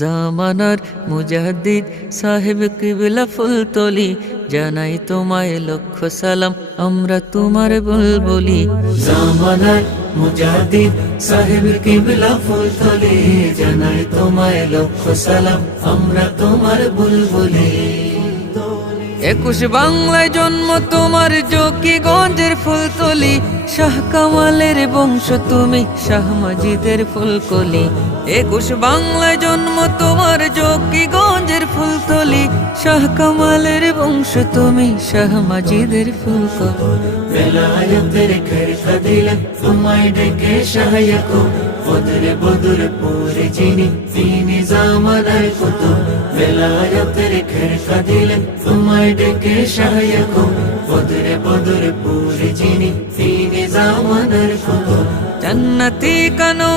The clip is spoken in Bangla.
জামানার মুজাদ্দিদ সাহেব কিবলা ফুলতলি, জানাই তোমায় লক্ষ সালাম, আমরা তোমার বুলবুলি। জামানার মুজাদ্দিদ সাহেব কিবলা ফুলতলি, জানাই তোমায় লক্ষ সালাম, আমরা তোমার বুলবুলি। 21 বাংলায় জন্ম তোমার, জকিগঞ্জের ফুলতলি, শাহ কামালের বংশ তুমি, শাহ মাজিদের ফুলকলি। 21 বাংলায় জন্ম তোমার, জকিগঞ্জের ফুলতলি, শাহ কামালের বংশ তুমি, শাহ মাজিদের ফুলকলি। বেলায়েতের খেরকা দিলেন তোমায় ডেকে শাহয়াকু, বদরে বদরে পুরে যিনি তিনি জামানার কুতুব। বেলায়েতের খেরকা দিলেন তোমায় ডেকে শাহয়াকু, বদরে বদরে পুরে যিনি তিনি জামানার কুতুব। জান্নাতি কানো